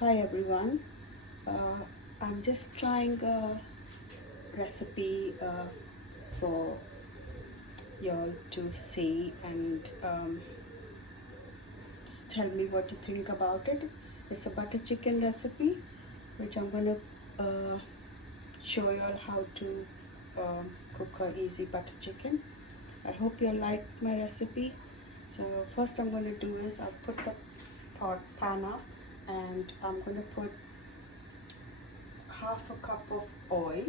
Hi everyone. Uh, I'm just trying a recipe for y'all to see and just tell me what you think about it. It's a butter chicken recipe which I'm going to show y'all how to cook a easy butter chicken. I hope you like my recipe. So first I'm going to do is I'll put the pan up and I'm going to put half a cup of oil,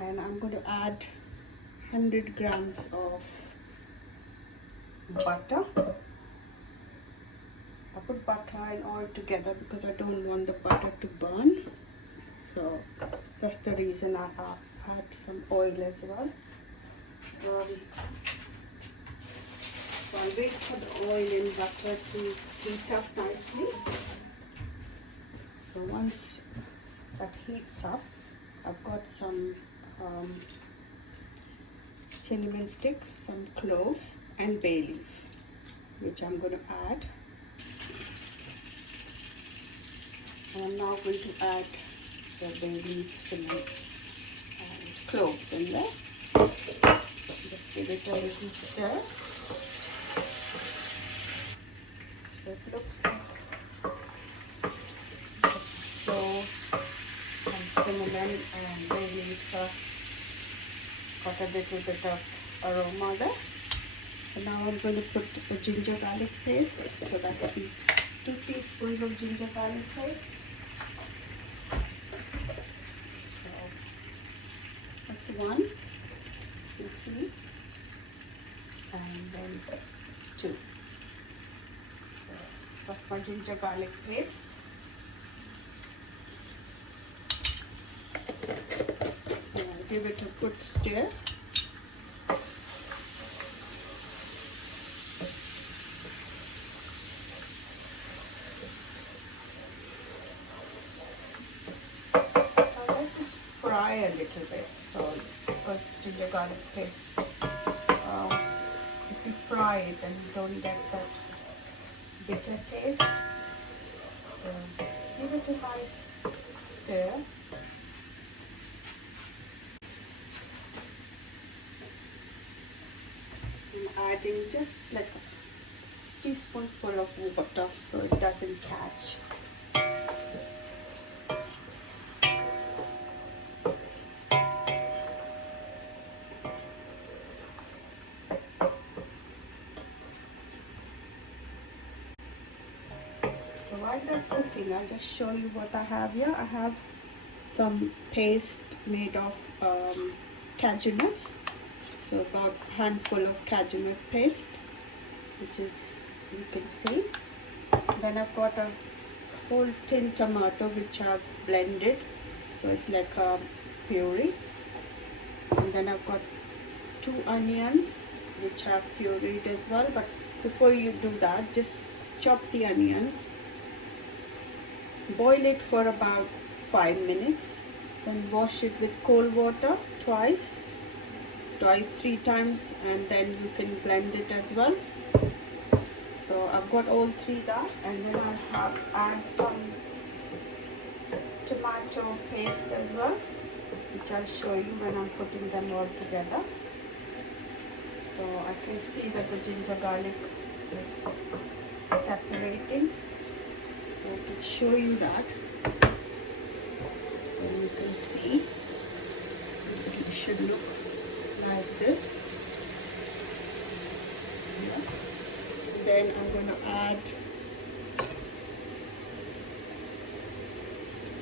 and I'm going to add 100 grams of butter. I put butter and oil together because I don't want the butter to burn, so that's the reason I add some oil as well. So I'll wait for the oil and butter to heat up nicely. So once that heats up, I've got some cinnamon stick, some cloves and bay leaf, which I'm going to add. And I'm now going to add the bay leaf, cinnamon and cloves in there. Just give it a little stir. So it looks like the cloves and cinnamon and bay leaves are got a little bit of aroma there. So now I'm going to put a ginger garlic paste. So that will be 2 teaspoons of ginger garlic paste. So that's 1, you can see, and then 2. So that's my ginger garlic paste. And I'll give it a good stir. Fry a little bit. So first ginger garlic paste, if you fry it then you don't get that bitter taste. So give it a nice stir. I'm adding just like a teaspoonful of water so it doesn't catch. So while that's cooking, I'll just show you what I have here. I have some paste made of cashew nuts. So about a handful of cashew nut paste, which is, you can see. Then I've got a whole tin tomato which I've blended. So it's like a puree. And then I've got 2 onions which I've pureed as well. But before you do that, just chop the onions. Boil it for about 5 minutes, then wash it with cold water twice, 3 times, and then you can blend it as well. So I've got all 3 there, and then I'll add some tomato paste as well, which I'll show you when I'm putting them all together. So I can see that the ginger garlic is separating. So I can show you that. So you can see it should look like this. Yeah. Then I'm going to add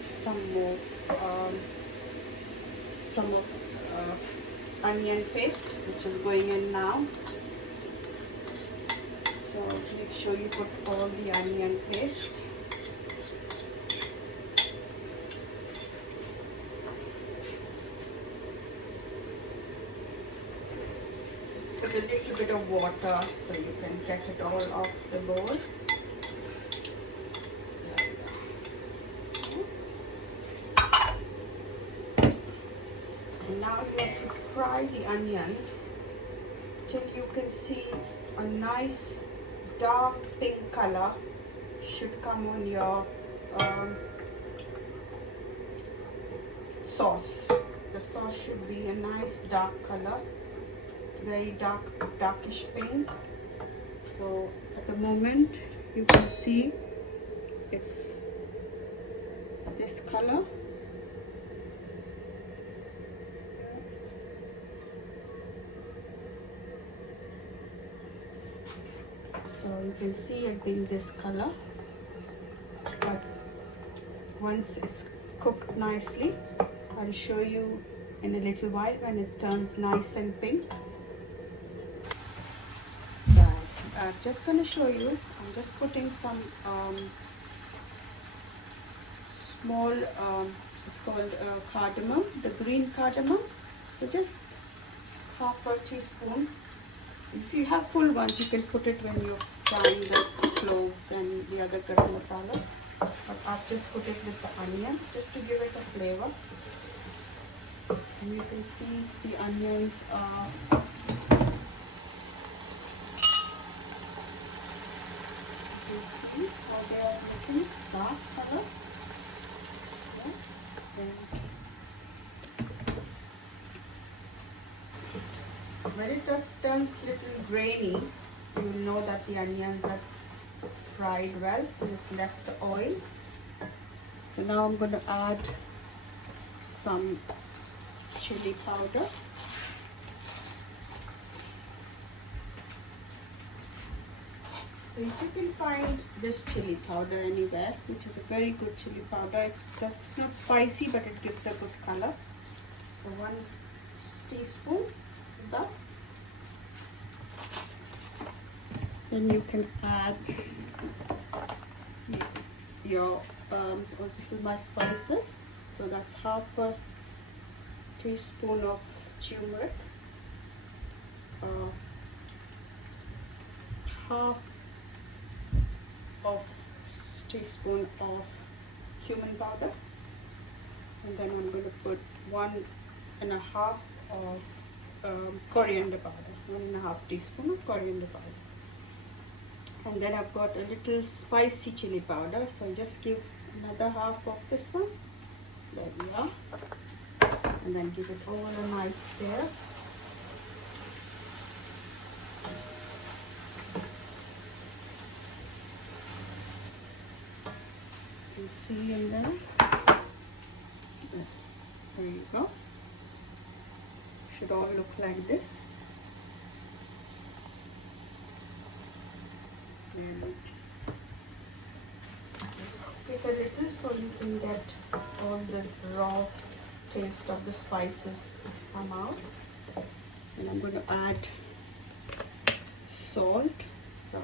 some more onion paste, which is going in now. So make sure you put all the onion paste. With a little bit of water so you can get it all off the bowl. And now you have to fry the onions till you can see a nice dark pink color should come on your sauce. The sauce should be a nice dark color, very darkish pink. So at the moment you can see it's this color. So you can see it being this color, but once it's cooked nicely, I'll show you in a little while when it turns nice and pink. So I'm just going to show you. I'm just putting some small, it's called cardamom, the green cardamom. So just half a teaspoon. If you have full ones, you can put it when you're frying the cloves and the other garam masalas. But I've just put it with the onion just to give it a flavor. And you can see the onions are you see how they are looking dark color. Yeah. When it turns little grainy, you will know that the onions are fried well. Just left the oil. So now I'm going to add some chili powder. So if you can find this chili powder anywhere, which is a very good chili powder, it's not spicy, but it gives a good color. So 1 teaspoon of that. Then you can add your, this is my spices. So that's half a teaspoon of turmeric, half of teaspoon of cumin powder, and then I'm going to put 1.5 of coriander powder, 1.5 teaspoon of coriander powder. And then I've got a little spicy chili powder, so just give another half of this one. There we are. And then give it all a nice stir. You see in there. There you go. Should all look like this. Just pick a little so you can get all the raw taste of the spices come out. And I'm going to add salt. So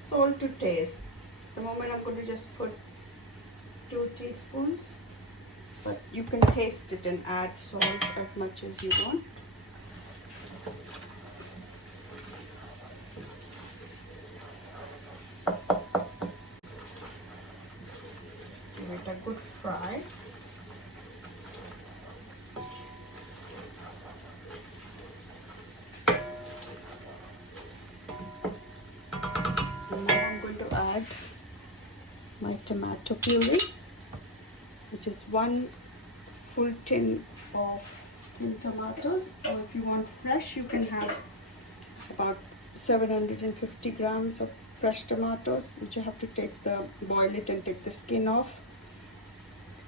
salt to taste. At the moment I'm going to just put 2 teaspoons, but you can taste it and add salt as much as you want. Just give it a good fry. And now I'm going to add my tomato puree, which is 1 full tin of tin tomatoes, or if you want fresh, you can have about 750 grams of fresh tomatoes, which you have to boil it and take the skin off,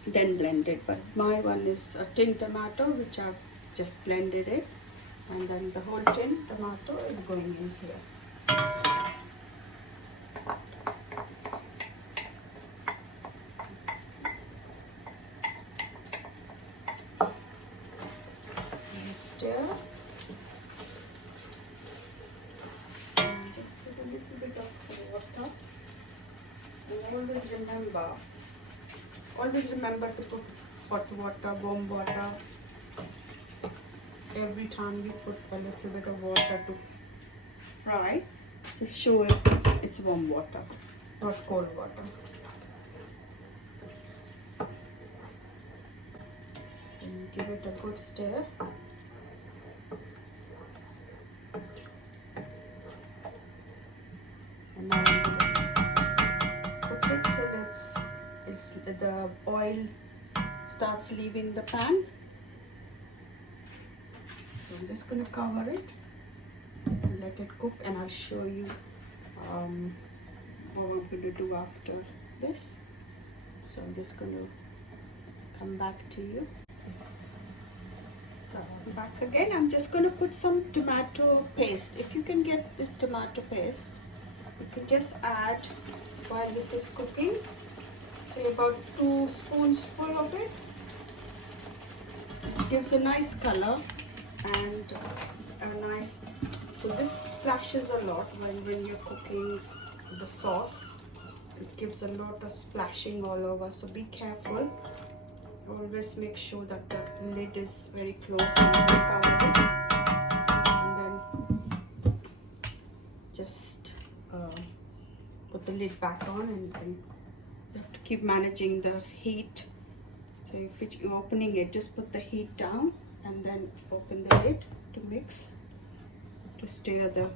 then blend it. But my one is a tin tomato, which I've just blended it, and then the whole tin tomato is going in here. Stir. And just give a little bit of water. And always remember to put hot water, warm water. Every time you put a little bit of water to fry, just show it it's warm water, not cold water. And give it a good stir. the oil starts leaving the pan. So I'm just going to cover it and let it cook, and I'll show you what we're going to do after this. So I'm just going to come back to you. So I'm back again. I'm just going to put some tomato paste. If you can get this tomato paste, you can just add while this is cooking, say about 2 spoonsful of it. It gives a nice color and a nice, so this splashes a lot when you're cooking the sauce. It gives a lot of splashing all over, so be careful. Always make sure that the lid is very close and cover it, and then just put the lid back on, and you have to keep managing the heat. So if you're opening it, just put the heat down and then open the lid to mix, to stir the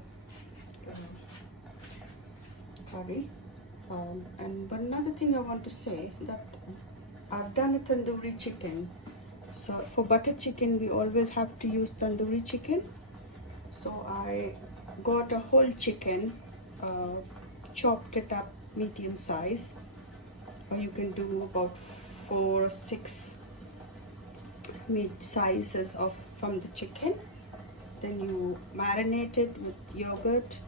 curry. And another thing I want to say, that I've done a tandoori chicken. So for butter chicken, we always have to use tandoori chicken. So I got a whole chicken, chopped it up medium size, or you can do about 4 or 6 mid sizes from the chicken. Then you marinate it with yogurt,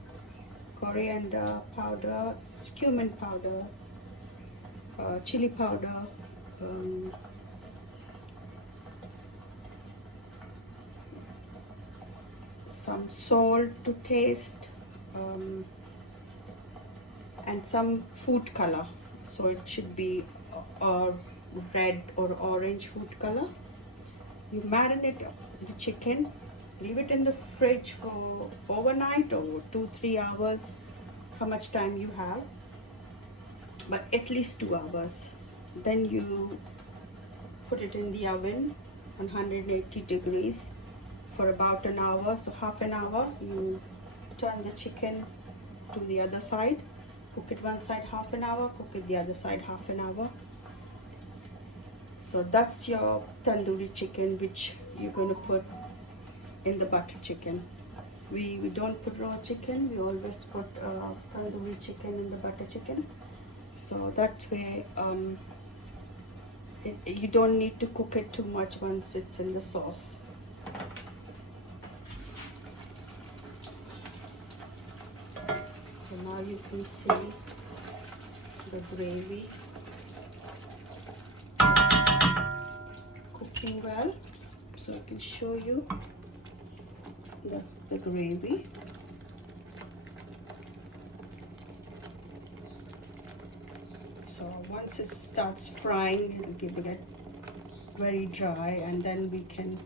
coriander powder, cumin powder, chili powder, some salt to taste, and some food color. So it should be red or orange food color. You marinate the chicken, leave it in the fridge for overnight or 2-3 hours, how much time you have, but at least 2 hours. Then you put it in the oven on 180 degrees for about an hour. So half an hour, you turn the chicken to the other side, cook it one side half an hour, cook it the other side half an hour. So that's your tandoori chicken, which you're going to put in the butter chicken. We don't put raw chicken, we always put tandoori chicken in the butter chicken. So that way you don't need to cook it too much once it's in the sauce. So now you can see the gravy is cooking well. So I can show you, that's the gravy. So once it starts frying, it'll get very dry, and then we can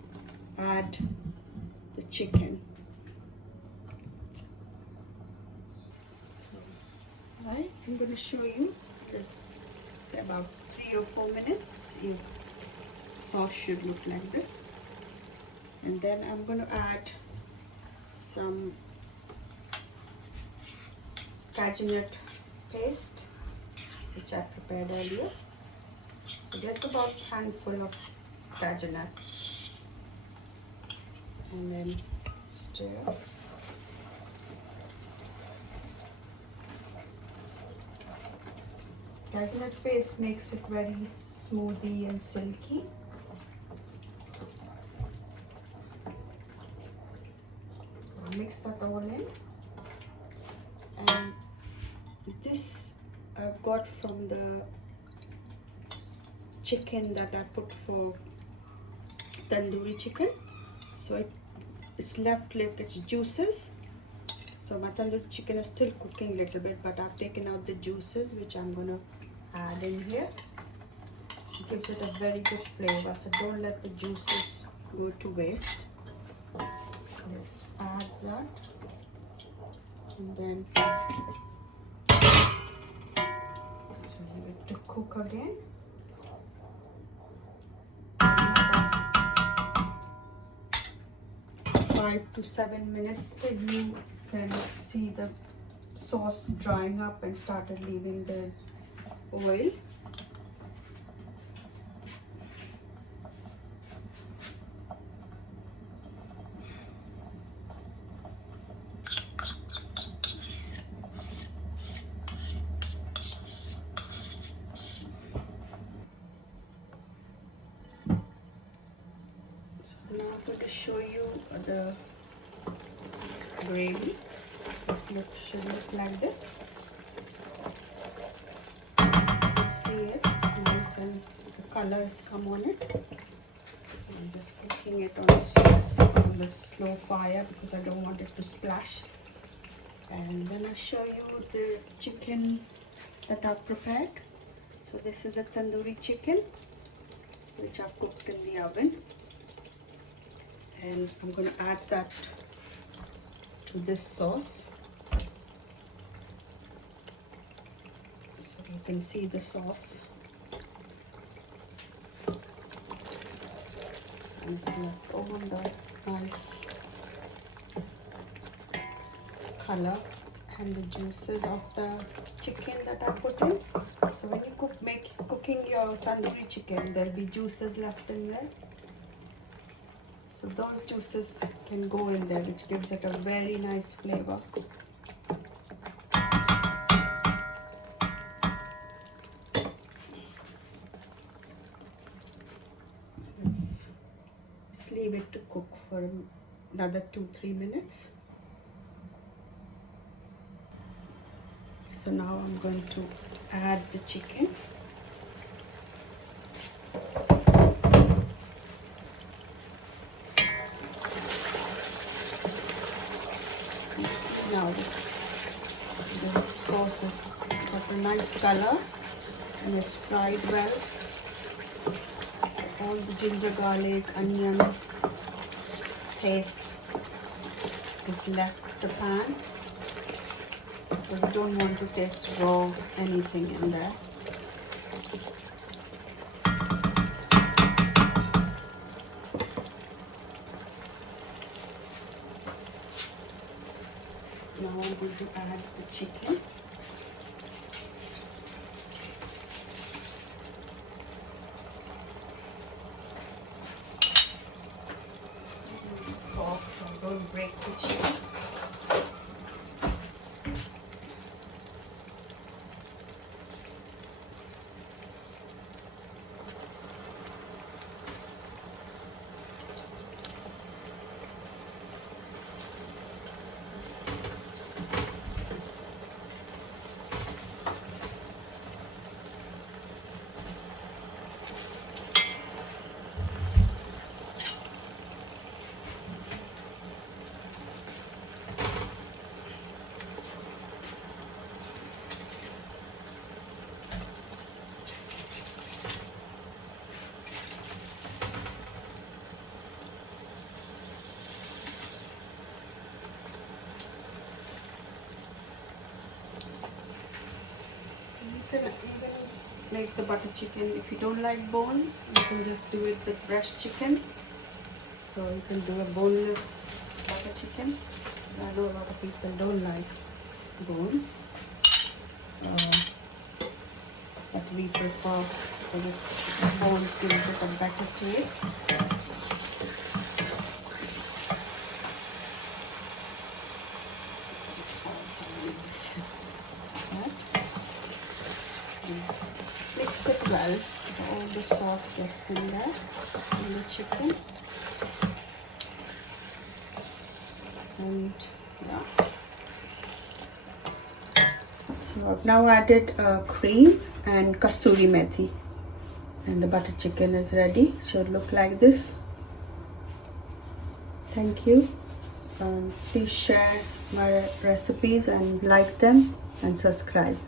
add the chicken. So, right, I'm going to show you, say about 3 or 4 minutes, your sauce should look like this. And then I'm going to add some cashew nut paste, which I prepared earlier. So there's about a handful of cashew nuts, and then stir. Cashew nut paste makes it very smoothie and silky. Mix that all in, and this I've got from the chicken that I put for tandoori chicken. So it's left like its juices. So my tandoori chicken is still cooking a little bit, but I've taken out the juices, which I'm gonna add in here. It gives it a very good flavor, so don't let the juices go to waste. Just add that, and then so leave it to cook again. 5 to 7 minutes till you can see the sauce drying up and started leaving the oil. show you the gravy. This should look like this. You can see it nice and the colors come on it. I'm just cooking it on the slow fire because I don't want it to splash. And then I'll show you the chicken that I've prepared. So this is the tandoori chicken which I've cooked in the oven, and I'm going to add that to this sauce. So you can see the sauce. And it's left on the nice color and the juices of the chicken that I put in. So when you cooking your tandoori chicken, there'll be juices left in there. So those juices can go in there, which gives it a very nice flavor. Let's just leave it to cook for another 2-3 minutes. So now I'm going to add the chicken. Now the sauce has got a nice color and it's fried well. So all the ginger, garlic, onion taste is left the pan. So we don't want to taste raw anything in there. Now I'm going to add the chicken. Use a fork so I don't break the chicken. You can even make the butter chicken. If you don't like bones, you can just do it with breast chicken. So you can do a boneless butter chicken. I know a lot of people don't like bones, but we prefer, so the bones give it a better taste. Mix it well so all the sauce gets in there in the chicken. And yeah, so I've now added cream and kasturi methi, and the butter chicken is ready. Should look like this. Thank you. Please share my recipes and like them and subscribe.